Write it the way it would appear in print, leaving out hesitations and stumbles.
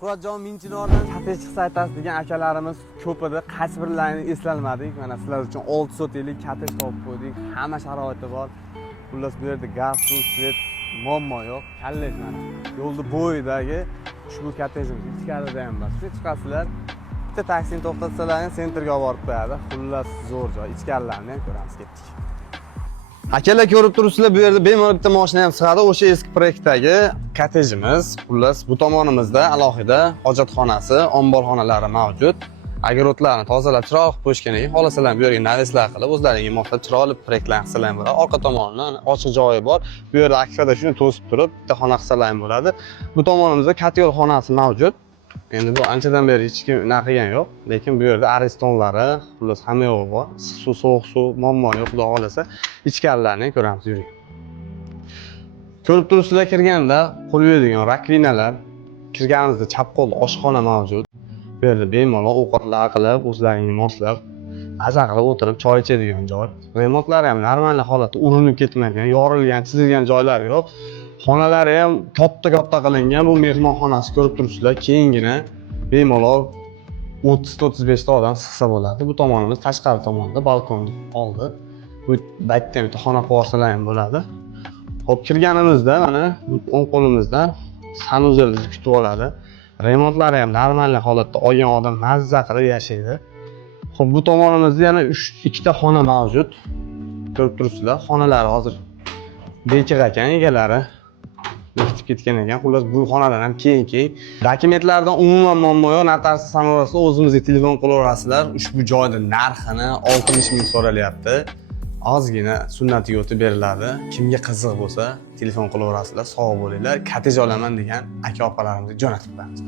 Shuhratjon Minchinordan kottej chiqsa aytasiz degan akalarimiz ko'p edi. Qaysi birlarini eslolmadik. Mana sizlar uchun 6 sotiklik kottej topib qo'ydik. Hamma sharoiti bor. Xullas bu yerda gaz, suv, svet muammo yo'q. Kollej mana yo'lda bo'yidagi ushbu kottejimiz ichkarida ham bor. Siz chiqasizlar, bitta taksini to'xtatsalar, sentrga olib borib qo'yadi. Xullas zo'r joy. Ichkarilarni ham ko'ramiz, ketdik. Akalar ko'rib turibsizlar, bu yerda bemalol bitta mashina ham sig'adi. O'sha eski proyektdagi kottejimiz. Xullas, bu tomonimizda alohida hojatxonasi, omborxonalari mavjud. Огородlarni tozalab, chiroq qo'yishgan ekan. Xohlasalar bu yerga naveslar qilib, o'zlaringa moslab chiroyli proyektlar qilsalar ham bo'ladi. Orqa tomondan ochiq joyi bor. Bu yerda akfada shuni to'sib turib, bitta xona qilsalar ham bo'ladi. Bu tomonimizda kotyor xonasi mavjud. Endi bu anchadan beri hech kim unaqa qilgan yo'q, lekin bu yerda aristonlari, xullas hamma yo'q bor. Suv, sovuq suv, muammo yo'q, xudo xolasa. Ichkarilarni ko'ramiz, yuring. Ko'rib turibsizlar, kirganda qo'l yuvadigan rakvinalar, kirganimizda chap qo'lda oshxona mavjud. Bu yerda bemalol ovqatlar qilib, o'zlaringizni moslab, maza qilib o'tirib choy ichadigan joy. Remontlari ham normal holatda urinib ketmagan, yorilgan, chizilgan joylar yo'q. Xonalari ham katta qilingan. Bu mehmonxonasi ko'rib turibsizlar, keyingina bemalol 30-35 ta odam sig'sa bo'ladi. Bu tomonimiz tashqari tomonda, balkonning oldi. Bu baytda bitta xona qo'ysalar ham bo'ladi. Xo'p, kirganimizda mana o'ng qo'limizdan sanuzel kutib oladi. Remontlari ham normal holatda olgan odam mazza qilib yashaydi. Xo'p, bu tomonimizda yana 2 ta xona mavjud. Ko'rib turibsizlar, xonalar hozir bekig ekan egalari. Bekitib ketgan ekan. Xullas, bu xonalar ham keng. Dokumentlardan umuman muammo yo'q. Notariy samovarasida o'zimizga telefon qilaverasizlar. Ushbu joyda narxini 60 ming so'ralyapti. Ozgina sunnatiga o'tib beriladi. Kimga qiziq bo'lsa, telefon qilaverasizlar. Sog' bo'linglar. Kottej olaman degan aka-opalarimizga jo'natib qo'yamiz.